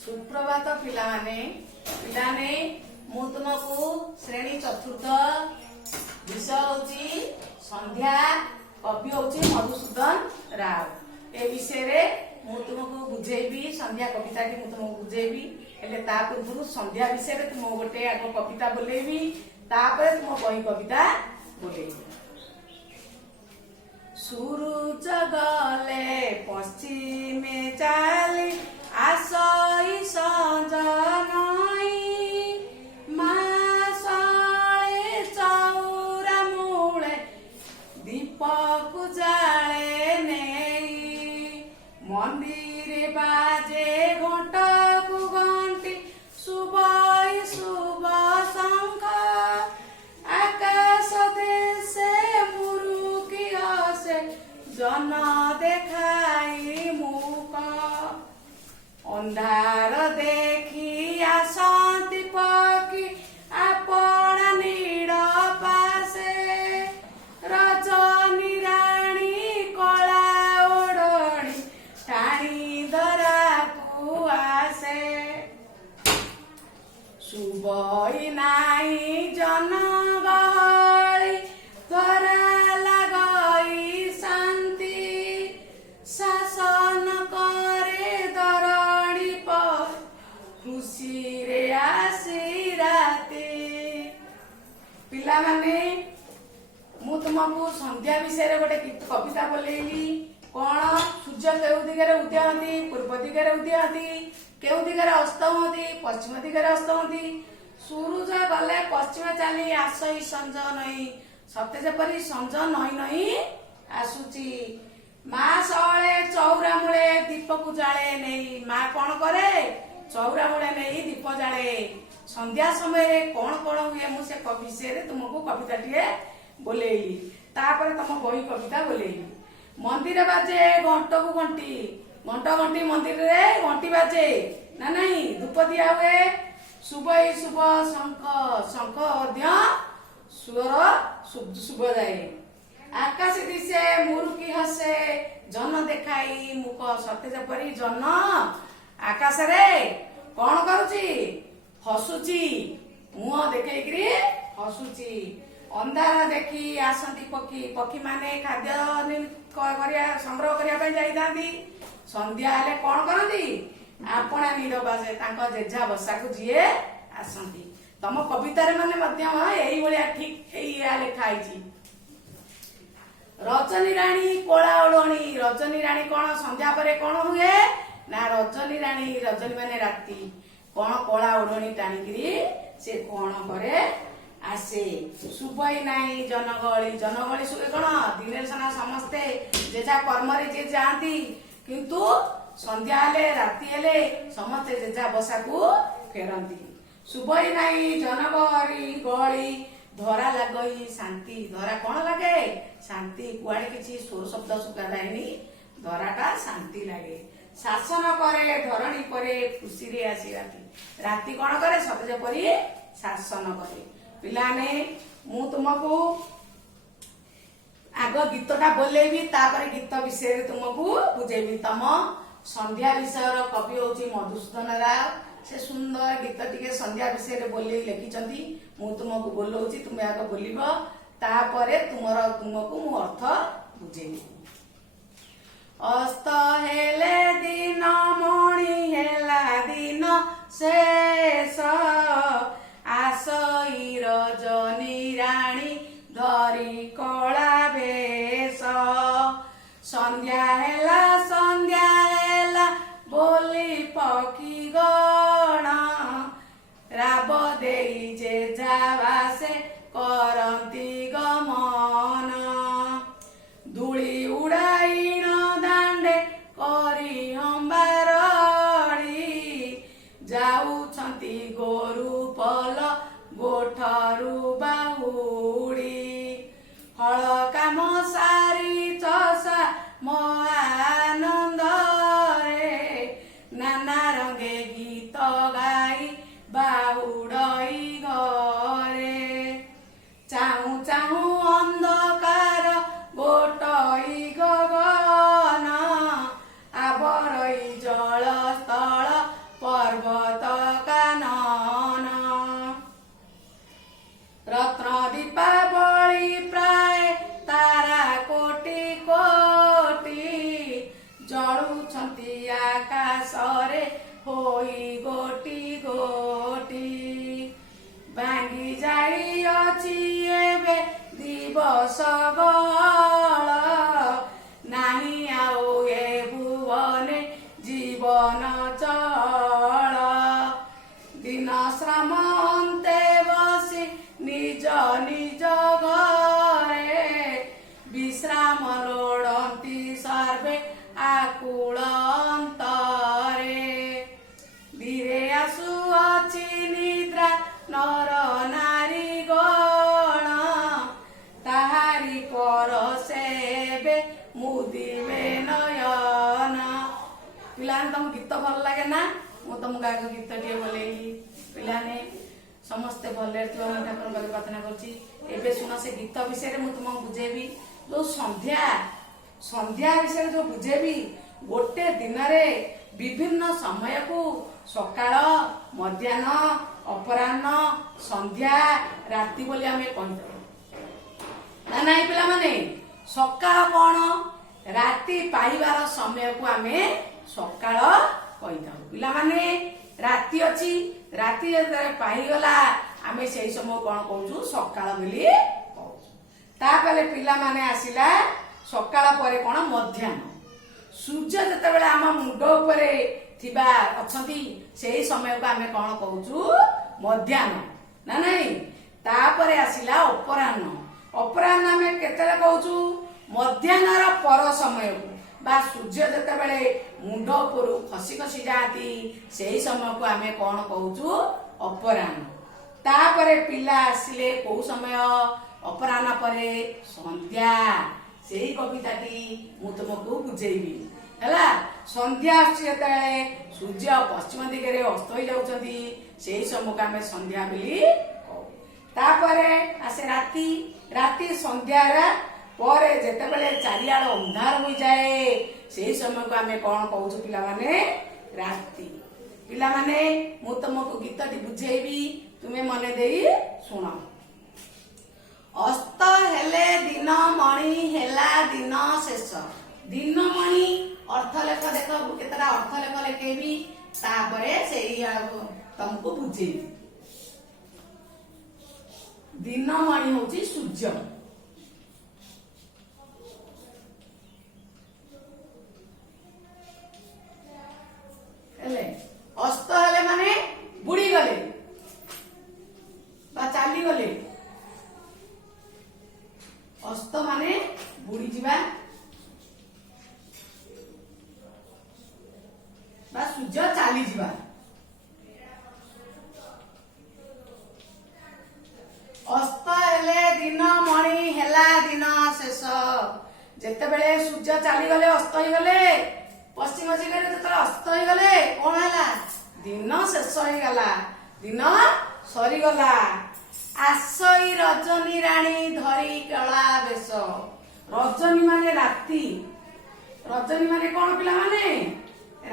सुप्रभात पिलाने मु तुमको श्रेणी चतुर्थ विषय होची संध्या कवि होची मधुसूदन राव। ए विषय रे मु तुमको बुझेबी संध्या कविता टी मु तुमको बुझेबी हेले ता पूर्व संध्या विषय रे तुम गोटे आगो कविता बोलेबी तापर तुम बही कविता बोलेबी। सूरज गले पश्चिमे चाली आसई सजनई मासले चौरा मूले दीपक जाले नेई मंदिर बाजे घंटकु घंटी सुबई शुभ शंख आकाश देशे मुरुकी हसे जन देखाई मुख अंधार देखी आसंती पकी आपण नीड़ पासे रजनी राणी कला ओढ़णी टाणी धराकू आसे सुबई नाई जन गहली धरा लगई शांति शासन करे धरणी पर खुशी रे आसी राती। पिला माने मु तुमको संध्या विषय गोटे कविता बोलेली कौन सूर्य केउ दिगरे उदयंती पूर्व दिगरे उदयंती केउ दिगरे अस्त होती पश्चिम दिगरे अस्त होती सूरज गले पश्चिम चली आसई संज नई सत्य जेपरी संज नई नई आसुची माँ सले चौरा मूले दीप को जाले नहीं माँ कौन करे चौरा मूले नहीं दीप जाले संध्या समय कौन कौन हुए मुझे विषय तुमको कविता टे बोलेली तापर तुम बही कविता बोलेली। मंदिर बाजे घंट को घंटी घंट घंटी मंदिर रे घंटी बाजे ना नहीं धूप दिया हुए शुभ शुभ शंख शंख स्वर शुभ जाए आकाश दिशे मुरुकी हसे जन देखाई मुख सत्य जेपरी जन आकाश रे कौन करुची हसुची मुह देखैकरी हसुची अंधार देखी आसंती पक्षी पक्षी माने खाद्य संग्रह करने जाती संध्या हेले कौन करती आपणा नीड़ बाजे जेझा बसा को जीए आसंती तम कवितार माने ठीक लिखाई रजनी राणी कोला ओढ़णी रजनी राणी कौन संध्या पर कौन हुए ना रजनी राणी रजनी माने राती कौन कोला ओढ़णी टाणिकी से कौन करे आसे सुबई नाई जनगहली कौन दिन सारा समस्ते जेजा कर्म जे जाती किंतु संध्या हेले राति हेले समस्ते जेजा बसा को फेरती सुबई नाई जनगहली गहली धरा लगई शांति धरा कौन लगे शांति कुआड़े किसी स्वर शब्द सुखा जाएनी धराटा शांति लगे शासन करे धरणी परे खुशी रे आसी राति राति कौन करे सब जेपरी शासन करे। पिलाने मु तुमको आग गीतटा बोलेबी तापर गीत विषय तुमको बुझेबी। तम संध्या विषय कवि होची मधुसूदन राव से सुंदर गीत टिके संध्या विषय बोले लिखिचंती मु तुमको बोलौची तुमे आग बोलिबो तापरे तुमको मु अर्थ बुझेबी। अस्त हेले दिन मणि हेला दिन शेष आसई रजनी राणी धरी कला भेष संध्या हेला बोली पक्षी गण राब देई जेझा बासे करंती गमन धूली उड़ाईण दांडे करी हंबा ଅଛନ୍ତି ଆକାଶରେ ହୋଇ ଗୋଟି ଗୋଟି। ଭାଙ୍ଗି ଯାଇଅଛି ଏବେ ଦିବସ ଗଳ, ନାହିଁ ଆଉ ଏ ଭୁବନେ ଜୀବନ ଚଳ। ଦିନ ଶ୍ରମ ଅନ୍ତେ ବସି ନିଜ ନିଜ ଘରେ, ବିଶ୍ରାମ ଲୋଡ଼ନ୍ତି ସର୍ବେ ଆକୁଳ ଅନ୍ତରେ। ଧୀରେ ଆସୁଅଛି ନିଦ୍ରା ନର ନାରୀ ଗଣ, ତାହାରି ପରଶେ ଏବେ ମୁଦିବେ ନୟନ। ପିଲାମାନେ ତମକୁ ଗୀତ ଭଲ ଲାଗେ ନା? ମୁଁ ତମକୁ ଆଗ ଗୀତ ଟିକେ ବୋଲେଇଲି, ପିଲାମାନେ ସମସ୍ତେ ଭଲରେ ଥିବ ମୁଁ ଠାକୁରଙ୍କ ପାଖରେ ପ୍ରାର୍ଥନା କରୁଛି। ଏବେ ଶୁଣ ସେ ଗୀତ ବିଷୟରେ ମୁଁ ତୁମକୁ ବୁଝେଇବି। ଯୋଉ ସନ୍ଧ୍ୟା ବିଷୟରେ ଯୋଉ ବୁଝେଇବି, ଗୋଟେ ଦିନରେ ବିଭିନ୍ନ ସମୟକୁ ସକାଳ, ମଧ୍ୟାହ୍ନ, ଅପରାହ୍ନ, ସନ୍ଧ୍ୟା, ରାତି ବୋଲି ଆମେ କହିଥାଉ ନା ନାଇଁ ପିଲାମାନେ? ସକାଳ କଣ? ରାତି ପାଇବାର ସମୟକୁ ଆମେ ସକାଳ କହିଥାଉ। ପିଲାମାନେ ରାତି ଅଛି, ରାତି ଯେତେବେଳେ ପାଇଗଲା ଆମେ ସେଇ ସମୟ କଣ କହୁଛୁ? ସକାଳ ବୋଲି କହୁଛୁ। ତାପରେ ପିଲାମାନେ ଆସିଲା ସକାଳ ପରେ କଣ? ମଧ୍ୟାହ୍ନ। ସୂର୍ଯ୍ୟ ଯେତେବେଳେ ଆମ ମୁଣ୍ଡ ଉପରେ ଥିବା ଅଛନ୍ତି ସେଇ ସମୟକୁ ଆମେ କଣ କହୁଛୁ? ମଧ୍ୟାହ୍ନ ନା ନାଇଁ? ତାପରେ ଆସିଲା ଅପରାହ୍ନ। ଅପରାହ୍ନ ଆମେ କେତେବେଳେ କହୁଛୁ? ମଧ୍ୟାହ୍ନର ପର ସମୟକୁ, ବା ସୂର୍ଯ୍ୟ ଯେତେବେଳେ ମୁଣ୍ଡ ଉପରୁ ଖସି ଖସି ଯାଆନ୍ତି ସେଇ ସମୟକୁ ଆମେ କଣ କହୁଛୁ? ଅପରାହ୍ନ। ତାପରେ ପିଲା ଆସିଲେ କୋଉ ସମୟ? ଅପରାହ୍ନ ପରେ ସନ୍ଧ୍ୟା। ସେଇ କବିତାଟି ମୁଁ ତୁମକୁ ବୁଝେଇବି ହେଲା। ସନ୍ଧ୍ୟା ଆସୁଛି ଯେତେବେଳେ ସୂର୍ଯ୍ୟ ପଶ୍ଚିମ ଦିଗରେ ଅସ୍ତ ହୋଇଯାଉଛନ୍ତି ସେଇ ସମୟକୁ ଆମେ ସନ୍ଧ୍ୟା ବୋଲି କହୁ। ତାପରେ ଆସେ ରାତି। ରାତି ସନ୍ଧ୍ୟାର ପରେ ଯେତେବେଳେ ଚାରିଆଡ ଅନ୍ଧାର ହୋଇଯାଏ ସେଇ ସମୟକୁ ଆମେ କଣ କହୁଛୁ ପିଲାମାନେ? ରାତି। ପିଲାମାନେ ମୁଁ ତମକୁ ଗୀତଟି ବୁଝେଇବି, ତୁମେ ମନେ ଦେଇ ଶୁଣ। ଅସ୍ତ ହେଲେ ଦିନ ମଣି ହେଲା ଦିନ ଶେଷ। ଦିନ ମଣି ଅର୍ଥ ଲେଖ, ଦେଖ କେତେଟା ଅର୍ଥ ଲେଖ ଲେଖେଇବି, ତାପରେ ସେଇ ତମକୁ ବୁଝେଇବି। ଦିନ ମଣି ହଉଛି ସୂର୍ଯ୍ୟ। ହେଲେ ଅସ୍ତ ହେଲେ ମାନେ ବୁଡିଗଲେ ବା ଚାଲିଗଲେ। ଅସ୍ତ ମାନେ ବୁଡିଯିବା ବା ସୂର୍ଯ୍ୟ ଚାଲିଯିବା। ଅସ୍ତ ହେଲେ ଦିନ ମଣି ହେଲା ଦିନ ଶେଷ। ଯେତେବେଳେ ସୂର୍ଯ୍ୟ ଚାଲିଗଲେ, ଅସ୍ତ ହେଇଗଲେ, ପଶ୍ଚିମ ଦିଗରେ ଯେତେବେଳେ ଅସ୍ତ ହେଇଗଲେ କଣ ହେଲା? ଦିନ ଶେଷ ହେଇଗଲା, ଦିନ ସରିଗଲା। ଆସଇ ରଜନୀ ରାଣୀ ଧରି କଳା ବେଶ। ରଜନୀ ମାନେ ରାତି। ରଜନୀ ମାନେ କଣ ପିଲାମାନେ?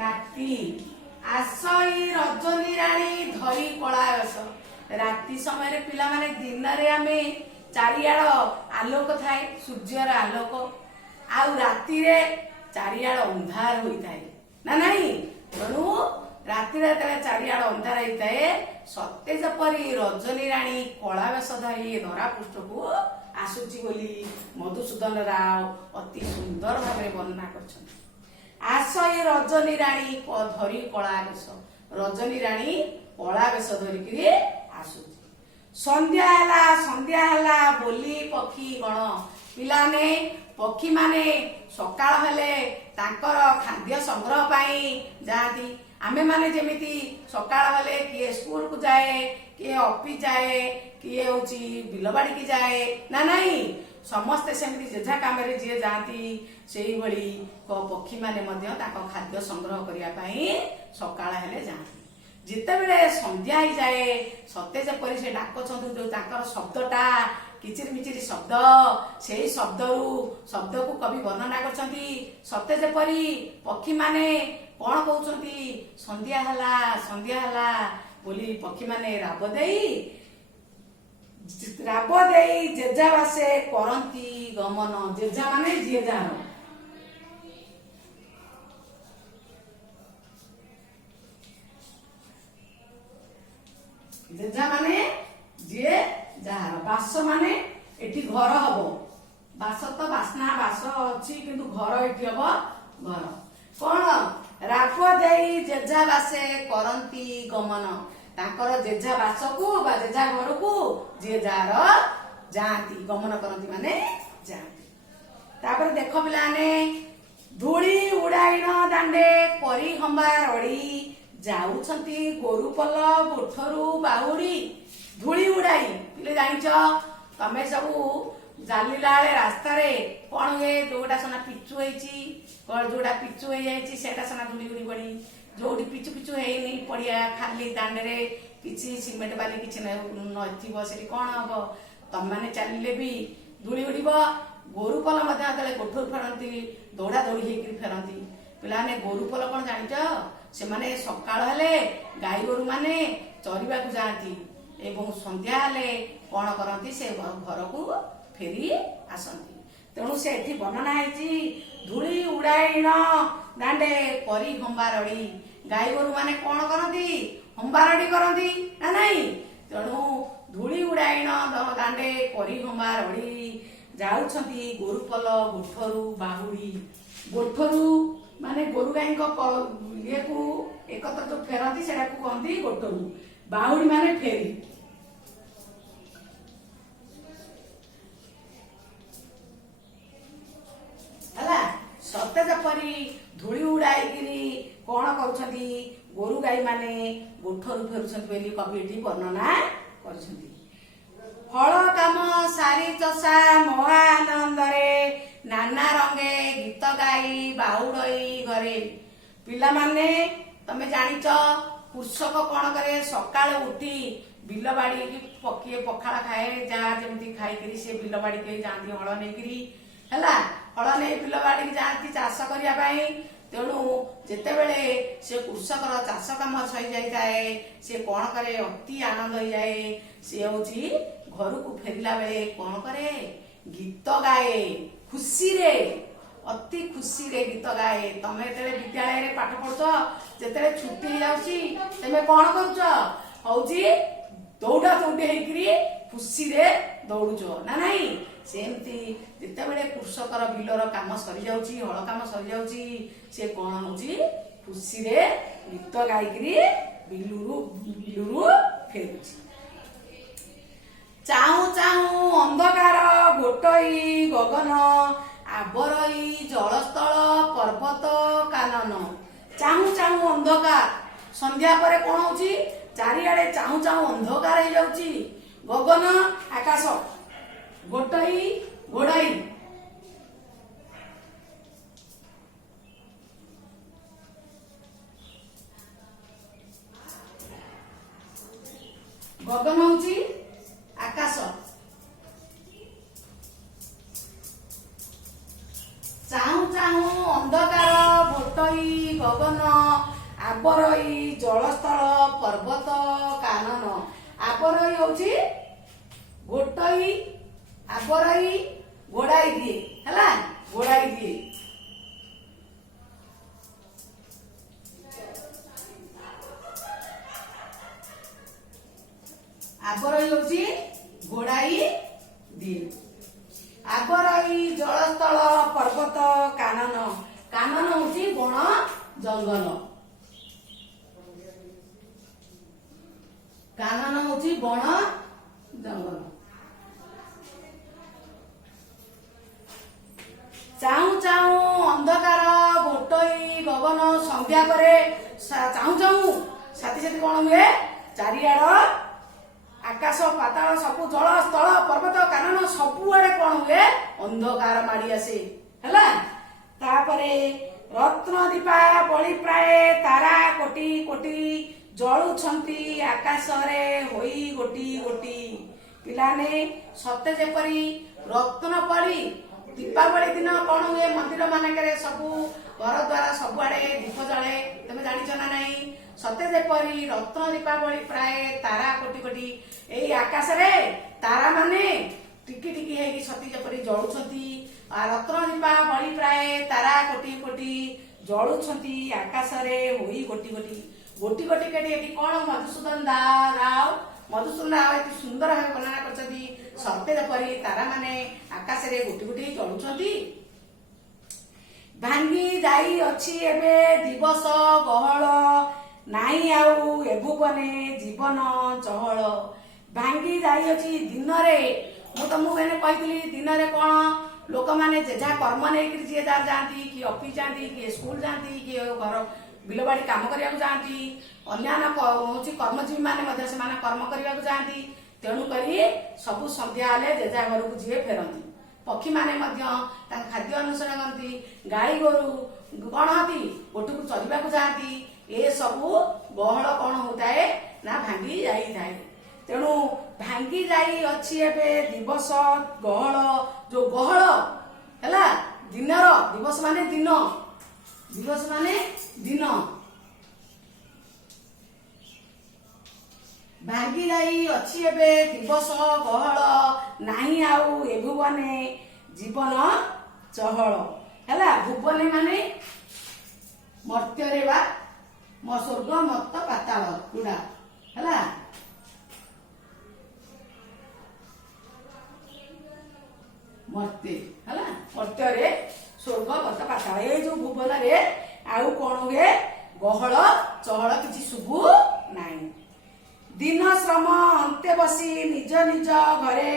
ରାତି। ଆସଇ ରଜନୀ ରାଣୀ ଧରି କଳା ବେଶ। ରାତି ସମୟରେ ପିଲାମାନେ, ଦିନରେ ଆମେ ଚାରିଆଡ ଆଲୋକ ଥାଏ, ସୂର୍ଯ୍ୟର ଆଲୋକ, ଆଉ ରାତିରେ ଚାରିଆଡ ଅନ୍ଧାର ହୋଇଥାଏ ନା ନାହିଁ? ତେଣୁ ରାତିରେ ଯେତେବେଳେ ଚାରିଆଡ ଅନ୍ଧାର ହେଇଥାଏ ସତେ ଯେପରି ରଜନୀ ରାଣୀ କଳା ବେଶ ଧରି ଧରା ପୃଷ୍ଠକୁ ଆସୁଛି ବୋଲି ମଧୁସୂଦନ ରାଓ ଅତି ସୁନ୍ଦର ଭାବରେ ବର୍ଣ୍ଣନା କରିଛନ୍ତି। ଆସଇ ରଜନୀ ରାଣୀ ଧରି କଳା ବେଶ। ରଜନୀ ରାଣୀ କଳା ବେଶ ଧରିକିରି ଆସୁଛି। ସନ୍ଧ୍ୟା ହେଲା ବୋଲି ପକ୍ଷୀ ଗଣ। ପିଲାମାନେ ପକ୍ଷୀ ମାନେ ସକାଳ ହେଲେ ତାଙ୍କର ଖାଦ୍ୟ ସଂଗ୍ରହ ପାଇଁ ଯାଆନ୍ତି। ଆମେ ମାନେ ଯେମିତି ସକାଳ ହେଲେ କିଏ ସ୍କୁଲକୁ ଯାଏ, କିଏ ଅଫିସ ଯାଏ, କିଏ ହଉଛି ବିଲବାଡିକି ଯାଏ ନା ନାହିଁ? ସମସ୍ତେ ସେମିତି ଯେଝା କାମରେ ଯିଏ ଯାଆନ୍ତି ସେଇଭଳି ପକ୍ଷୀ ମାନେ ମଧ୍ୟ ତାଙ୍କ ଖାଦ୍ୟ ସଂଗ୍ରହ କରିବା ପାଇଁ ସକାଳ ହେଲେ ଯାଆନ୍ତି। ଯେତେବେଳେ ସନ୍ଧ୍ୟା ହେଇଯାଏ ସତେ ଯେପରି ସେ ଡାକୁଛନ୍ତି, ଯୋଉ ତାଙ୍କର ଶବ୍ଦଟା କିଚିରି ମିଚିରି ଶବ୍ଦ, ସେଇ ଶବ୍ଦକୁ କବି ବର୍ଣ୍ଣନା କରିଛନ୍ତି। ସତେ ଯେପରି ପକ୍ଷୀ ମାନେ କଣ କହୁଛନ୍ତି? ସନ୍ଧ୍ୟା ହେଲା ବୋଲି ପକ୍ଷୀ ମାନେ ରାବ ଦେଇ ଯେଝା ବାସେ କରନ୍ତି ଗମନ। ଯେଝା ମାନେ ଯିଏ ଯାହାର। जेझा माने जे जार, बास माने एठी घर हबो, बास तो बासना बास अछि किंतु घर एठी हबो घर। कोन राग देई जेझा बासे करंती गमन, ताकर जेझा बास को बा जेझा घर को जे जार जाती, गमन करंती माने जाती। तापर देख पिलाने धूली उड़ाइण दांडे करी हंबा रड़ी, जाउछंती गोरुपल गोठरू बाहुड़ी। धूली उड़ाई पिले जानिच तमे सबू जालिला रास्ता रे कोन हुए, जोटा सना पिचु होईची, जोटा पिचु होई जाईची सेटा सना धूली उड़ी पड़ी, जोटी पिचु पिचु हेइनी पड़िया खाली दांडे रे किछि सिमेंट बाली किछि नथिबो, सेठी कोन हबो, तम माने चलिले भी धूली उड़िबो। गोरुपल मध्य तले गोठरू फेरंती, दौड़ा दौड़ी हेकि फेरंती। पिलाने गोरुपल कोन जानिच, से माने सकाळ हेले गाई गोरु माने चरिबा को जाती एवं संध्या हेले कोन करंती, से घर को फेरी आसंती। तेणु से एठी वर्णना हेची धूली उड़ाइण दांडे करी हंबारड़ी, गाई गोरु माने कोन करंती, हंबारड़ी करंती ना नहीं। तेणु धूली उड़ाइण दांडे करी हंबारड़ी, जाउछंती गोरुपल गोठरू बाहुड़ी। गोठरू माने गोरु गाई ये को एकत्र जो फेरती सेटा को कहती गोठरू, बाहुड़ी माने फेरी। हला सते जपरी धूली उड़ाई कोन करूछंती, गोरु गाई माने गोठरू फेरुछंती बेली कवि एठी वर्णना करछंती। फल काम सारी चषा महानंदरे, नाना रंगे गीत गाई बाहुड़ई घरे। पिला माने तमे जानिच कृषक कोन करे, सकाळ उठी बिल बाड़ी की पकिए पखाळ खाए, जा जेमती खाई करी से बिल बाड़ी के जांती हळ नै करी हला, हळ नै बिल बाड़ी जांती चाष करिया पई। तेणु जेतेबेले से कृषकर चाष काम सही जाई जाए, से कोन करे अति आनंद हो जाए, से होची घर को फेरिला बेले कोन करे गीत गाए, खुशी रे अति खुशी रे गीत गाए। तमे तेरे विद्यालय रे पाठ पढछ, जेतेले छुट्टी हो जाउची तमे कोन करछ, होची दौड़ा दौड़ी हेकरी खुशी रे दौड़ुछ ना नहीं। सेमती जेतेबेले कृषकर बिलर काम सरी जाउची, हळ काम सरी जाउची, से कोन होची खुशी रे गीत गाइकरी बिलुरु फेरुची। चाहू चाहू अंधकार गोटई गगन, आबरई जलस्थल पर्वत कानन। चाहू चाहू अंधकार, संध्या परे कोन होची चारिआडे चाहू चाहू अंधकार हो जाउची। गगन आकाश, गोटई घोड़ाई, गगन होची आकाश, चाहू चाहू अंधकार गोटई गगन, आबरई जलस्थल पर्वत कानन। आबरई होची गोटई, आबरई घोड़ाई दिए हला, घोड़ाई दिए। आबरई होची घोड़ाई दिए। आबरई जलस्थल पर्वत कानन, कानन होची बण जंगल, कानन होची बण जंगल। चाहू चाहू अंधकार गोटई गगन, संध्या परे चाहू चाहू साथी साथी कोन हुए, चारिआड आकाश पाताल सबु जल स्थल पर्वत कानन सबुआडे कोन हुए अंधकार माड़ी आसे हला। तापरे रत्न दीपा बळी प्राय तारा कोटी कोटी, जळुछंती आकाश रे होई गोटी गोटी। पिलाने सते जेपरी रत्न पड़ी दीपावली दिन कौन हुए, मंदिर मानक सबू घर द्वारा सबुआड़े दीप जले, तुम जानिच ना नहीं। सते जेपरी रत्न दीपावली प्राय तारा कोटी कोटी, एई आकाश रे तारा माने टिकी टिकी हेकी सती जेपरी जळुछंती। रत्न दीपावली प्राय तारा कोटी कोटी, जळुछंती आकाश रे होई गोटी गोटी। गोटी गोटी केटी एटी कोन मधुसूदन राव ମଧୁସୂଦନ ରାଓ ଏତେ ସୁନ୍ଦର ଭାବେ ବର୍ଣ୍ଣନା କରିଛନ୍ତି। ସତେ ଯେପରି ତାରା ମାନେ ଆକାଶରେ ଗୋଟି ଗୋଟି ଚଳୁଛନ୍ତି। ଭାଙ୍ଗି ଯାଇଅଛି ଏବେ ଦିବସ ଗହଳ, ନାହିଁ ଆଉ ଏ ଭୁବନେ ଜୀବନ ଚହଳ। ଭାଙ୍ଗି ଯାଇଅଛି ଦିନରେ, ମୁଁ ତମକୁ ଏନେ କହିଥିଲି ଦିନରେ କଣ ଲୋକମାନେ ଯେ ଯାହା କର୍ମ ନେଇକରି ଯିଏ ଯାହା ଯାଆନ୍ତି, କିଏ ଅଫିସ ଯାଆନ୍ତି, କିଏ ସ୍କୁଲ ଯାଆନ୍ତି, କିଏ ଘର ବିଲବାଡ଼ି କାମ କରିବାକୁ ଯାଆନ୍ତି, ଅନ୍ୟାନ୍ୟ ହଉଛି କର୍ମଜୀବୀ ମାନେ ମଧ୍ୟ ସେମାନେ କର୍ମ କରିବାକୁ ଯାଆନ୍ତି। ତେଣୁକରି ସବୁ ସନ୍ଧ୍ୟା ହେଲେ ଯେ ଯାହା ଘରକୁ ଯିଏ ଫେରନ୍ତି। ପକ୍ଷୀମାନେ ମଧ୍ୟ ତାଙ୍କ ଖାଦ୍ୟ ଅନୁସରଣ କରନ୍ତି। ଗାଈ ଗୋରୁ କଣ ହନ୍ତି ଗୋଟକୁ ଚରିବାକୁ ଯାଆନ୍ତି। ଏସବୁ ଗହଳ କଣ ହଉଥାଏ ନା ଭାଙ୍ଗି ଯାଇଥାଏ। ତେଣୁ ଭାଙ୍ଗି ଯାଇଅଛି ଏବେ ଦିବସ ଗହଳ, ଯୋଉ ଗହଳ ହେଲା ଦିନର, ଦିବସ ମାନେ ଦିନ, ଦିବସ ମାନେ ଦିନ, ଭାଙ୍ଗି ଯାଇଅଛି ଏବେ ଦିବସ ଗହଳ, ନାହିଁ ଆଉ ଏ ଭୁବନେ ଜୀବନ ଚହଳ। ହେଲା ଭୁବନେ ମାନେ ମର୍ତ୍ତ୍ୟରେ ବା ସ୍ୱର୍ଗ ମର୍ତ୍ତ ପାତାଳ ଗୁଡା ହେଲା। ମର୍ତ୍ତ୍ୟ ହେଲା ମର୍ତ୍ତ୍ୟରେ ସ୍ୱର୍ଗ ମର୍ତ୍ତ ପାତାଳ, ଏଇ ଯୋଉ ଭୁବନରେ ଆଉ କଣ ହୁଏ ଗହଳ ଚହଳ କିଛି ଶୁଭୁ ନାହିଁ। ଦିନ ଶ୍ରମ ଅନ୍ତେ ବସି ନିଜ ନିଜ ଘରେ,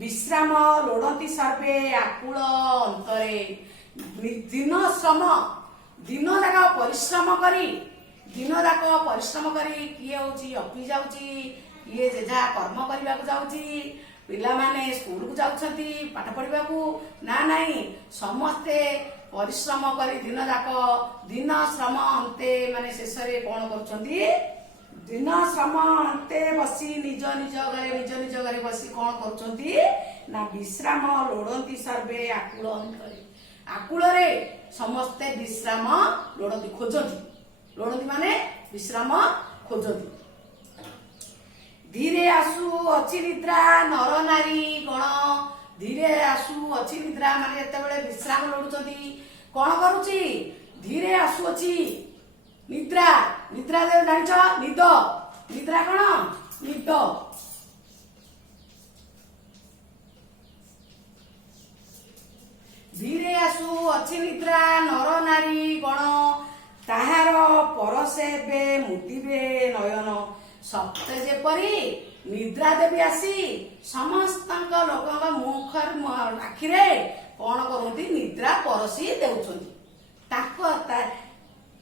ବିଶ୍ରାମ ଲୋଡ଼ନ୍ତି ସର୍ବେ ଆକୁଳ ଅନ୍ତରେ। ଦିନ ଶ୍ରମ, ଦିନ ଯାକ ପରିଶ୍ରମ କରି, ଦିନ ଯାକ ପରିଶ୍ରମ କରି କିଏ ହଉଛି ଅଫିସ ଯାଉଛି, କିଏ ଯେ ଯାହା କର୍ମ କରିବାକୁ ଯାଉଛି, ପିଲାମାନେ ସ୍କୁଲକୁ ଯାଉଛନ୍ତି ପାଠ ପଢିବାକୁ, ନା ନାହିଁ ସମସ୍ତେ ପରିଶ୍ରମ କରି ଦିନ ଯାକ, ଦିନ ଶ୍ରମ ଅନ୍ତେ ମାନେ ଶେଷରେ କଣ କରୁଛନ୍ତି, ଦିନ ଶ୍ରମ ଅନ୍ତେ ବସି ନିଜ ନିଜ ଘରେ ବସି କଣ କରୁଛନ୍ତି ନା ବିଶ୍ରାମ ଲୋଡ଼ନ୍ତି ସର୍ବେ ଆକୁଳ ଅନ୍ତରେ। ଆକୁଳରେ ସମସ୍ତେ ବିଶ୍ରାମ ଲୋଡ଼ନ୍ତି, ଖୋଜନ୍ତି, ଲୋଡ଼ନ୍ତି ମାନେ ବିଶ୍ରାମ ଖୋଜନ୍ତି। ଧୀରେ ଆସୁ ଅଛି ନିଦ୍ରା ନର ନାରୀ ଗଣ, ଧୀରେ ଆସୁ ଅଛି ନିଦ୍ରା ମାନେ ଯେତେବେଳେ ବିଶ୍ରାମ ଲୋଡୁଛନ୍ତି କଣ କରୁଛି, ଧୀରେ ଆସୁଅଛି ନିଦ୍ରା, ନିଦ୍ରା ଜାଣିଛ ନିଦ, ନିଦ୍ରା କଣ ନିଦ, ଧୀରେ ଆସୁ ଅଛି ନିଦ୍ରା ନର ନାରୀ ଗଣ, ତାହାର ପରଶେ ଏବେ ମୁଦିବେ ନୟନ। ସତେ ଯେପରି ନିଦ୍ରା ଦେବୀ ଆସି ସମସ୍ତଙ୍କ ଲୋକଙ୍କ ମୁଖ ଆଖିରେ କଣ କରନ୍ତି ନିଦ୍ରା ପରଶି ଦେଉଛନ୍ତି।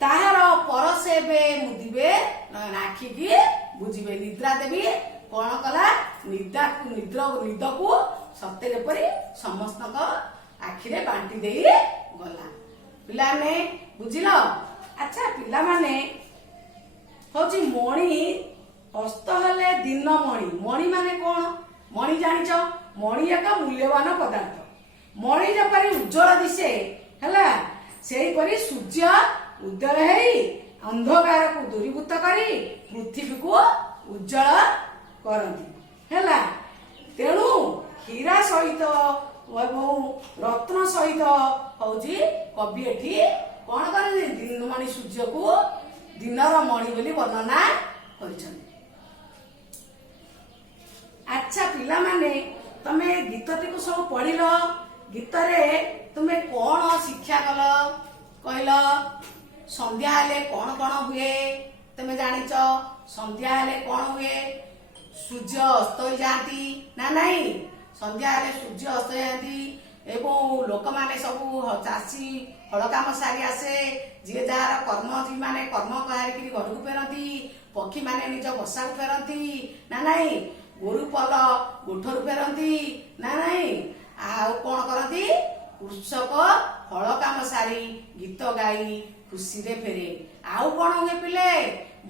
ତାହାର ପରଶେ ଏବେ ମୁଦିବେ ନୟନ, ଆଖିକି ବୁଝିବେ। ନିଦ୍ରା ଦେବୀ କଣ କଲା ନିଦକୁ ସତେ ଯେପରି ସମସ୍ତଙ୍କ ଆଖିରେ ବାଣ୍ଟି ଦେଇ ଗଲା। ପିଲାମାନେ ବୁଝିଲ? ଆଚ୍ଛା ପିଲାମାନେ ହଉଛି ମଣି ଅସ୍ତ ହେଲେ ଦିନ ମଣି, ମଣି ମାନେ କଣ, ମଣି ଜାଣିଛ ମଣି ଏକ ମୂଲ୍ୟବାନ ପଦାର୍ଥ। ମଣି ଯେପରି ଉଜ୍ଜଳ ଦିଶେ ହେଲା, ସେହିପରି ସୂର୍ଯ୍ୟ ଉଦୟ ହେଇ ଅନ୍ଧକାରକୁ ଦୂରୀଭୂତ କରି ପୃଥିବୀକୁ ଉଜ୍ଜଳ କରନ୍ତି ହେଲା। ତେଣୁ ହୀରା ସହିତ ଏବଂ ରତ୍ନ ସହିତ ହଉଛି କବି ଏଠି କଣ କରନ୍ତି, ଦିନମଣି ସୂର୍ଯ୍ୟକୁ ଦିନର ମଣି ବୋଲି ବର୍ଣ୍ଣନା କରିଛନ୍ତି। ଆଚ୍ଛା ପିଲାମାନେ ତମେ ଗୀତଟିକୁ ସବୁ ପଢିଲ, ଗୀତରେ ତୁମେ କଣ ଶିକ୍ଷା କଲ କହିଲ? ସନ୍ଧ୍ୟା ହେଲେ କଣ କଣ ହୁଏ ତମେ ଜାଣିଛ? ସନ୍ଧ୍ୟା ହେଲେ କଣ ହୁଏ? ସୂର୍ଯ୍ୟ ଅସ୍ତ ହୋଇଯାଆନ୍ତି ନା ନାହିଁ? ସନ୍ଧ୍ୟା ହେଲେ ସୂର୍ଯ୍ୟ ଅସ୍ତ ଯାଆନ୍ତି ଏବଂ ଲୋକମାନେ ସବୁ ଚାଷୀ ହଳ କାମ ସାରି ଆସେ, ଯିଏ ଯାହାର କର୍ମଜୀବୀ ମାନେ କର୍ମ କରିକିରି ଘରକୁ ଫେରନ୍ତି, ପକ୍ଷୀ ମାନେ ନିଜ ବସାକୁ ଫେରନ୍ତି ନା ନାହିଁ, ଗୋରୁ ପଲ ଗୋଠରୁ ଫେରନ୍ତି ନା ନାହିଁ, ଆଉ କଣ କରନ୍ତି କୃଷକ ହଳ କାମ ସାରି ଗୀତ ଗାଇ ଖୁସିରେ ଫେରେ। ଆଉ କଣ ହୁଏ ପିଲେ?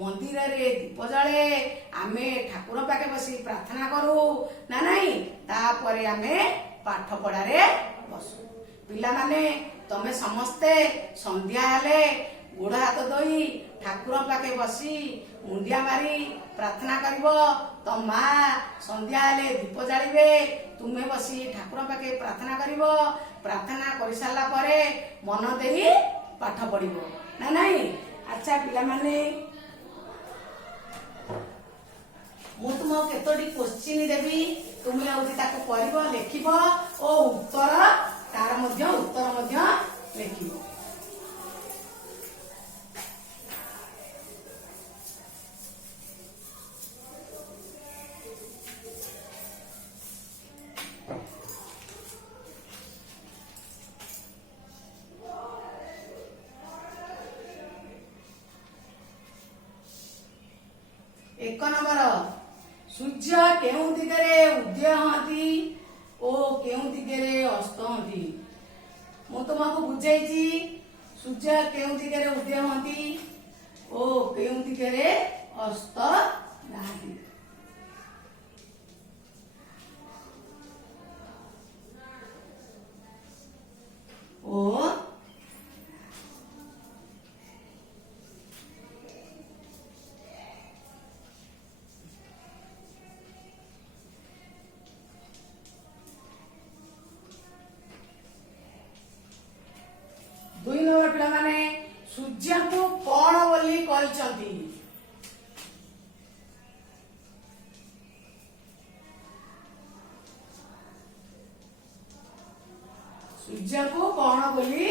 ମନ୍ଦିରରେ ଦୀପ ଜଳେ, ଆମେ ଠାକୁର ପାଖେ ବସି ପ୍ରାର୍ଥନା କରୁ ନା ନାହିଁ, ତାପରେ ଆମେ ପାଠ ପଢାରେ ବସୁ। ପିଲାମାନେ ତମେ ସମସ୍ତେ ସନ୍ଧ୍ୟା ହେଲେ ଗୋଡ଼ ହାତ ଧୋଇ ଠାକୁର ପାଖେ ବସି ମୁଣ୍ଡିଆ ମାରି ପ୍ରାର୍ଥନା କରିବ। ତ ମା ସନ୍ଧ୍ୟା ହେଲେ ଦୀପ ଜାଳିବେ, ତୁମେ ବସି ଠାକୁର ପାଖେ ପ୍ରାର୍ଥନା କରିବ। ପ୍ରାର୍ଥନା କରିସାରିଲା ପରେ ମନ ଦେଇ ପାଠ ପଢିବ ନା ନାହିଁ? ଆଚ୍ଛା ପିଲାମାନେ ମୁଁ ତୁମକୁ କେତୋଟି କ୍ୱେଶ୍ଚିନ୍ ଦେବି, ତୁମେ ହଉଛି ତାକୁ ପଢିବ, ଲେଖିବ ଓ ତାର ମଧ୍ୟ ଉତ୍ତର ମଧ୍ୟ ଲେଖିବ। एक नंबर, सूर्य केउं दिगरे उदय हती ओ केउं दिगरे अस्त हती। मु तुमको बुझाई, सूर्य केउं दिगरे उदय हती ओ केउं दिगरे अस्त जाती। ओ दुई नंबर पिला माने सूर्य को कौन बोली कहते। सूर्य को कौन बोली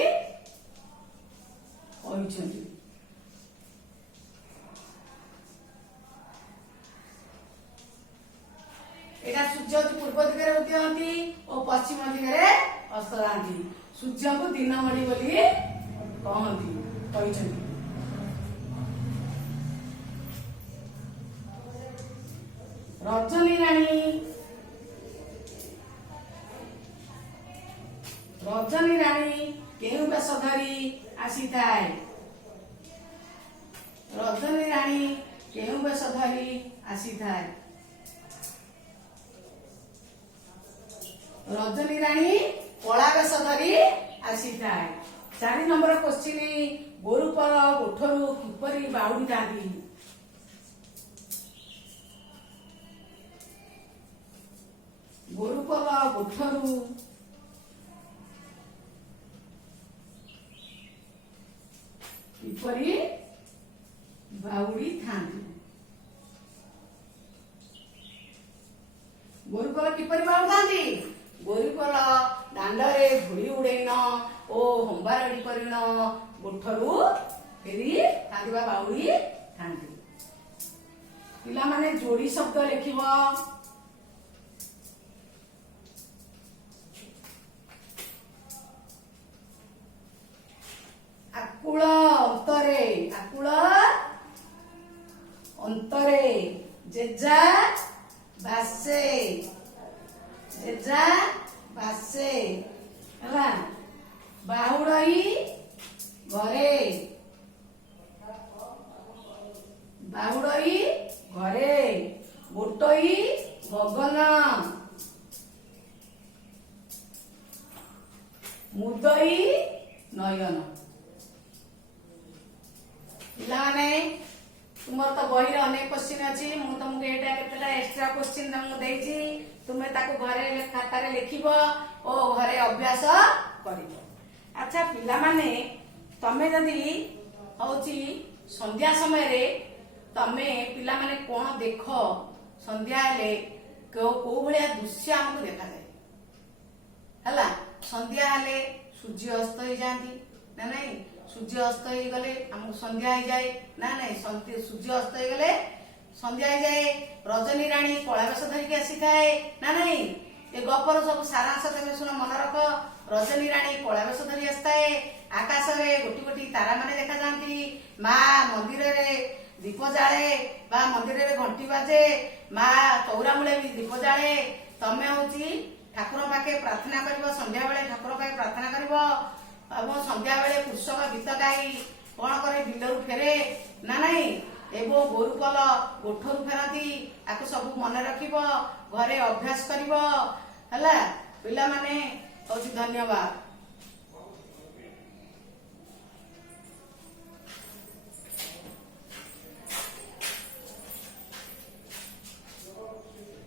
कहते। एटा सूर्य पूर्व दिगरे उदय हती और पश्चिम दिगरे अस्त जाती। सूर्य को दिनमणि बोली कहती। रजनी राणी केउं बेश धरी आसी थाए। रजनी राणी केउं बेश धरी आसी थाए। रजनी राणी कला बेश धरी आसी थाए। 4 नंबर क्वेश्चन, गोरुपल गोठरू किपरि बाहुडी थांती। गोरुपल गोठरू किपरि बाहुडी थांती। गोरुपल किपरि बाहुडी थांती। गोरुपल दांडरे धूली उड़ेन ओ होमबारडी करिन गोठरू फेरी थांतीबा बाहुडी थांती। पिला माने जोड़ी शब्द लिखिब। आकुल अंतरे, आकुल अंतरे जेजा बासे, जेजा बासे हला। बाहुड़ई घरे, बाहुड़ई घरे। गोटई गगन, मुदई नयन। पिलाने तुमर तो बही अनेक क्वेश्चन अच्छी, मु तुमको एटा केतेटा एक्स्ट्रा क्वेश्चन तुमको देछि। तुमे ताको घरे खाता रे लिखिबो ओ घरे अभ्यास करिबो। अच्छा पिला माने तमे जदी होची संध्या समय रे तमे पिला माने कोन देखो संध्या ले को भलिया दृश्य हमको देखा जाए हला। संध्या ले सूर्य अस्त हो जाती ना नहीं। सूर्य अस्त हो गले हमको संध्या हो जाए ना नहीं। सूर्य अस्त हो गले संध्या हो जाए। रजनी राणी कला बेश धरिकी आसी थाए ना नहीं। ए गपर सब सारांश तमे सुन मन रख। रजनी राणी कला बेश धरी आसताए। आकाश रे गोटी गोटी तारा माने देखा जाती। माँ मंदिर रे दीप जाले बा मंदिर रे घंटी बाजे। माँ चौरा मूले भी दीप जाले। तमे होची ठाकुर पाखे प्रार्थना करिवो। संध्या बेले ठाकुर पाखे प्रार्थना करिवो और संध्या बेले कृषक गीत गाई कौन करे बिलरू फेरे ना नहीं। एवं गोरुपल गोठरू फेरती आपको सब मन रखिब घरे अभ्यास करिवो हला। पिला माने होची धन्यवाद।